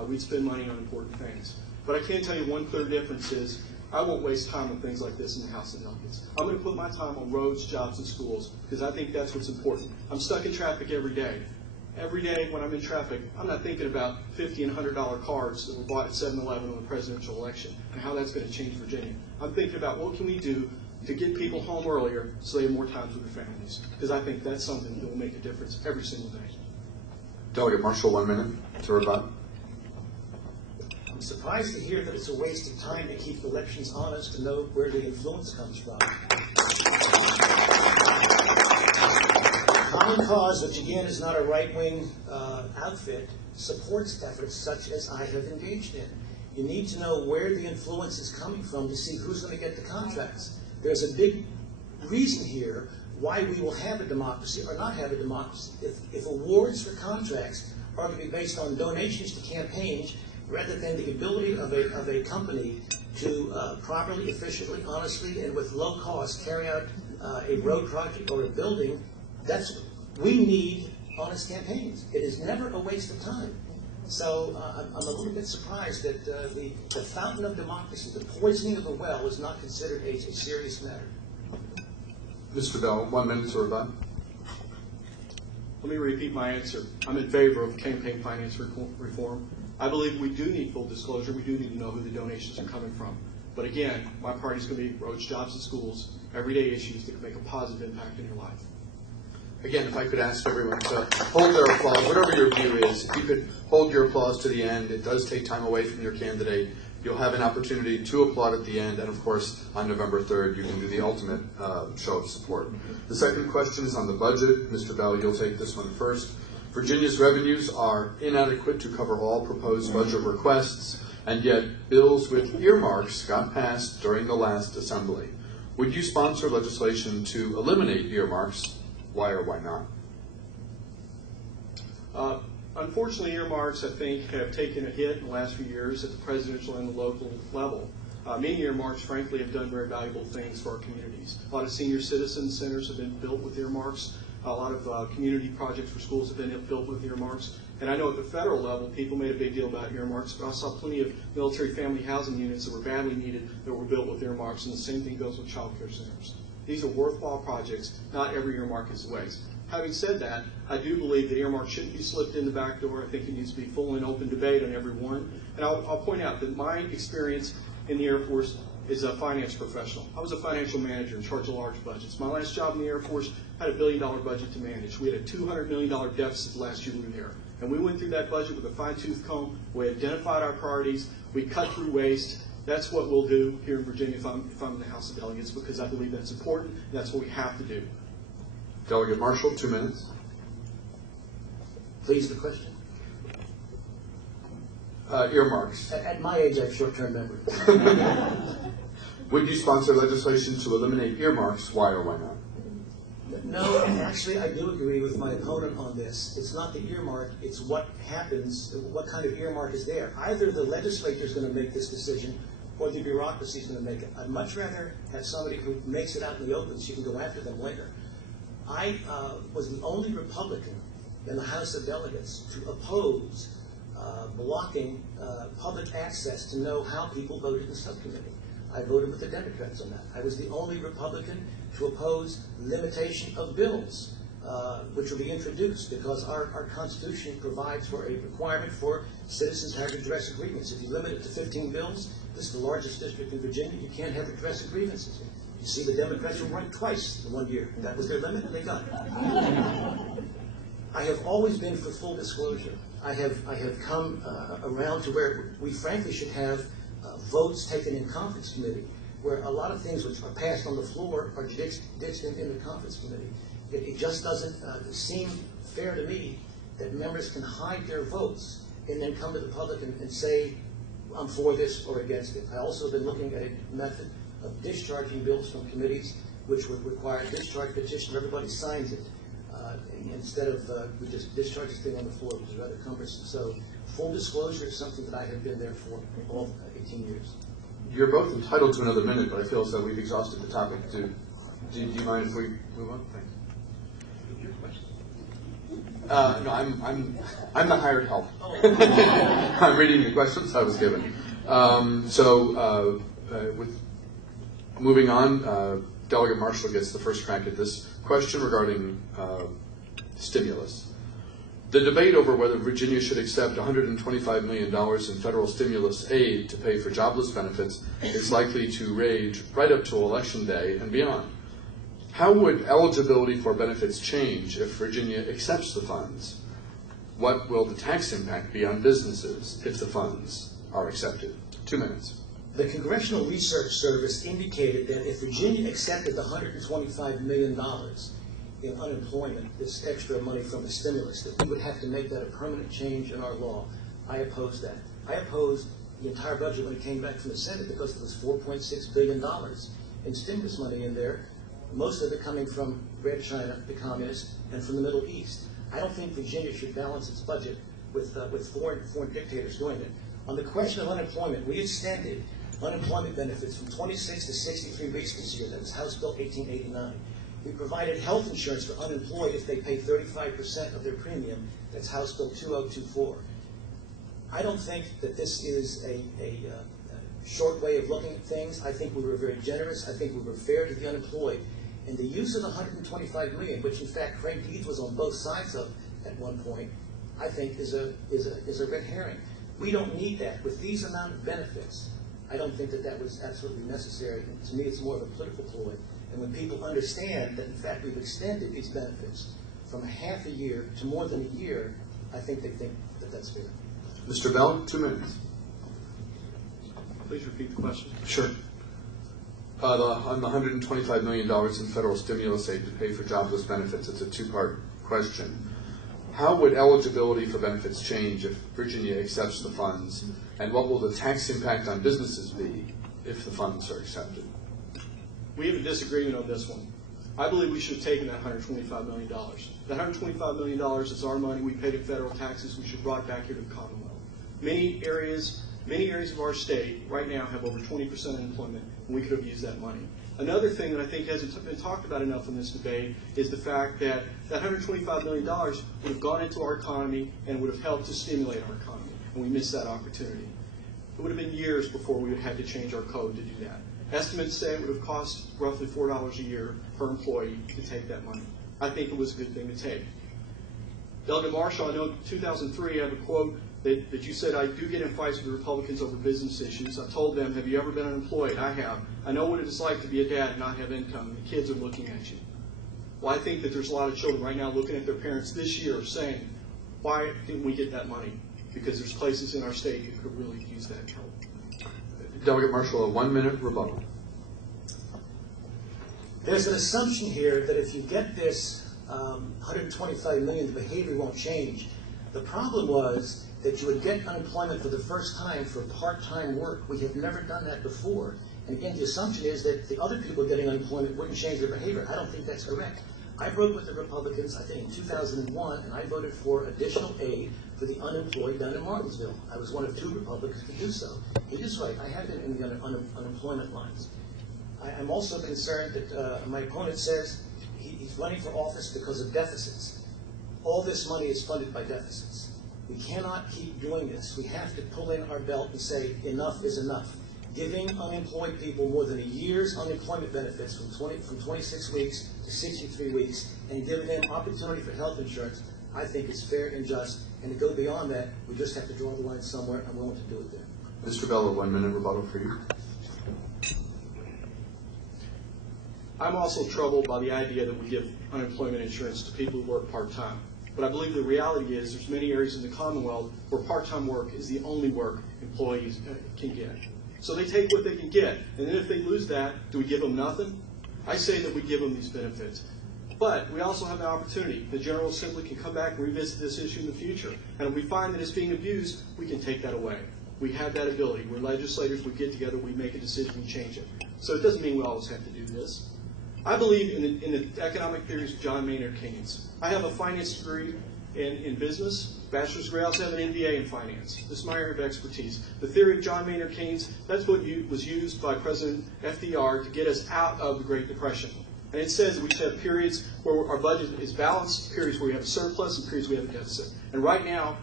we'd spend money on important things. But I can tell you one clear difference is I won't waste time on things like this in the House of Delegates. I'm going to put my time on roads, jobs, and schools because I think that's what's important. I'm stuck in traffic every day. Every day when I'm in traffic, I'm not thinking about $50 and $100 cards that were bought at 7-Eleven on the presidential election and how that's going to change Virginia. I'm thinking about what can we do to get people home earlier so they have more time with their families, because I think that's something that will make a difference every single day. Delegate Marshall, 1 minute to rebut. I'm surprised to hear that it's a waste of time to keep elections honest to know where the influence comes from. Common Cause, which again is not a right-wing outfit, supports efforts such as I have engaged in. You need to know where the influence is coming from to see who's going to get the contracts. There's a big reason here why we will have a democracy or not have a democracy. If awards for contracts are to be based on donations to campaigns rather than the ability of a company to properly, efficiently, honestly, and with low cost carry out a road project or a building, we need honest campaigns. It is never a waste of time. So I'm a little bit surprised that the fountain of democracy, the poisoning of the well, is not considered a serious matter. Mr. Bell, 1 minute to rebut. Let me repeat my answer. I'm in favor of campaign finance reform. I believe we do need full disclosure. We do need to know who the donations are coming from. But again, my party's going to be roads, jobs, and schools, everyday issues that can make a positive impact in your life. Again, if I could ask everyone to hold their applause, whatever your view is, if you could hold your applause to the end. It does take time away from your candidate. You'll have an opportunity to applaud at the end, and of course, on November 3rd, you can do the ultimate show of support. The second question is on the budget. Mr. Bell, you'll take this one first. Virginia's revenues are inadequate to cover all proposed budget requests, and yet bills with earmarks got passed during the last assembly. Would you sponsor legislation to eliminate earmarks? Why or why not? Unfortunately, earmarks, I think, have taken a hit in the last few years at the presidential and the local level. Many earmarks, frankly, have done very valuable things for our communities. A lot of senior citizen centers have been built with earmarks. A lot of community projects for schools have been built with earmarks. And I know at the federal level, people made a big deal about earmarks, but I saw plenty of military family housing units that were badly needed that were built with earmarks, and the same thing goes with child care centers. These are worthwhile projects. Not every earmark is a waste. Having said that, I do believe that earmarks shouldn't be slipped in the back door. I think it needs to be full and open debate on every one. And I'll point out that my experience in the Air Force is a finance professional. I was a financial manager in charge of large budgets. My last job in the Air Force had a $1 billion budget to manage. We had a $200 million deficit last year we were there. And we went through that budget with a fine-tooth comb. We identified our priorities. We cut through waste. That's what we'll do here in Virginia if I'm in the House of Delegates, because I believe that's important, and that's what we have to do. Delegate Marshall, 2 minutes. Please, the question. Earmarks. At my age, I have short-term memory. Would you sponsor legislation to eliminate earmarks? Why or why not? No, actually, I do agree with my opponent on this. It's not the earmark, it's what happens, what kind of earmark is there. Either the legislature is going to make this decision or the bureaucracy is going to make it. I'd much rather have somebody who makes it out in the open so you can go after them later. I was the only Republican in the House of Delegates to oppose blocking public access to know how people voted in subcommittee. I voted with the Democrats on that. I was the only Republican to oppose limitation of bills, which will be introduced because our Constitution provides for a requirement for citizens to have redress of grievances. If you limit it to 15 bills, this is the largest district in Virginia, you can't have redress of grievances. You see, the Democrats were right twice in 1 year. That was their limit, and they got it. I have always been for full disclosure. I have come around to where we frankly should have votes taken in conference committee, where a lot of things which are passed on the floor are ditched in the conference committee. It just doesn't seem fair to me that members can hide their votes and then come to the public and say, I'm for this or against it. I also have been looking at a method of discharging bills from committees which would require a discharge petition where everybody signs it, instead of we just discharge this thing on the floor, which is rather cumbersome. So full disclosure is something that I have been there for all 18 years. You're both entitled to another minute, but I feel as though we've exhausted the topic. Do you mind if we move on? Thanks. Your question. No, I'm the hired help. I'm reading the questions I was given. With moving on, Delegate Marshall gets the first crack at this question regarding stimulus. The debate over whether Virginia should accept $125 million in federal stimulus aid to pay for jobless benefits is likely to rage right up to Election Day and beyond. How would eligibility for benefits change if Virginia accepts the funds? What will the tax impact be on businesses if the funds are accepted? 2 minutes. The Congressional Research Service indicated that if Virginia accepted the $125 million in unemployment, this extra money from the stimulus, that we would have to make that a permanent change in our law. I oppose that. I opposed the entire budget when it came back from the Senate because there was $4.6 billion in stimulus money in there, most of it coming from Red China, the communists, and from the Middle East. I don't think Virginia should balance its budget with foreign dictators doing it. On the question of unemployment, we extended unemployment benefits from 26 to 63 weeks this year. That was House Bill 1889. We provided health insurance for unemployed if they pay 35% of their premium. That's House Bill 2024. I don't think that this is a short way of looking at things. I think we were very generous. I think we were fair to the unemployed. And the use of the $125 million, which in fact Craig Deeds was on both sides of at one point, I think is a red herring. We don't need that. With these amount of benefits, I don't think that was absolutely necessary. And to me, it's more of a political ploy. And when people understand that, in fact, we've extended these benefits from half a year to more than a year, I think they think that that's fair. Mr. Bell, 2 minutes. Please repeat the question. Sure. On the $125 million in federal stimulus aid to pay for jobless benefits, it's a two-part question. How would eligibility for benefits change if Virginia accepts the funds, and what will the tax impact on businesses be if the funds are accepted? We have a disagreement on this one. I believe we should have taken that $125 million. That $125 million is our money. We paid in federal taxes. We should have brought it back here to the Commonwealth. Many areas of our state right now have over 20% unemployment, and we could have used that money. Another thing that I think hasn't been talked about enough in this debate is the fact that that $125 million would have gone into our economy and would have helped to stimulate our economy, and we missed that opportunity. It would have been years before we would have had to change our code to do that. Estimates say it would have cost roughly $4 a year per employee to take that money. I think it was a good thing to take. Delegate Marshall, I know in 2003 I have a quote that you said, I do get in fights with the Republicans over business issues. I told them, have you ever been unemployed? I have. I know what it is like to be a dad and not have income, and the kids are looking at you. Well, I think that there's a lot of children right now looking at their parents this year saying, why didn't we get that money? Because there's places in our state that could really use that help. Delegate Marshall, a 1 minute rebuttal. There's an assumption here that if you get this $125 million, the behavior won't change. The problem was that you would get unemployment for the first time for part-time work. We have never done that before. And again, the assumption is that the other people getting unemployment wouldn't change their behavior. I don't think that's correct. I broke with the Republicans, I think, in 2001, and I voted for additional aid for the unemployed down in Martinsville. I was one of 2 Republicans to do so. He is right. I have been in the unemployment lines. I'm also concerned that my opponent says he's running for office because of deficits. All this money is funded by deficits. We cannot keep doing this. We have to pull in our belt and say enough is enough. Giving unemployed people more than a year's unemployment benefits from 26 weeks to 63 weeks and giving them opportunity for health insurance, I think is fair and just. And to go beyond that, we just have to draw the line somewhere. I'm willing to do it there. Mr. Bell, a 1 minute rebuttal for you. I'm also troubled by the idea that we give unemployment insurance to people who work part-time. But I believe the reality is there's many areas in the Commonwealth where part-time work is the only work employees can get. So they take what they can get, and then if they lose that, do we give them nothing? I say that we give them these benefits. But we also have an opportunity. The General Assembly can come back and revisit this issue in the future. And if we find that it's being abused, we can take that away. We have that ability. We're legislators. We get together. We make a decision and change it. So it doesn't mean we always have to do this. I believe in the economic theories of John Maynard Keynes. I have a finance degree in business, bachelor's degree. I also have an MBA in finance. This is my area of expertise. The theory of John Maynard Keynes, that's what was used by President FDR to get us out of the Great Depression. And it says that we should have periods where our budget is balanced, periods where we have a surplus, and periods where we have a deficit. And right now,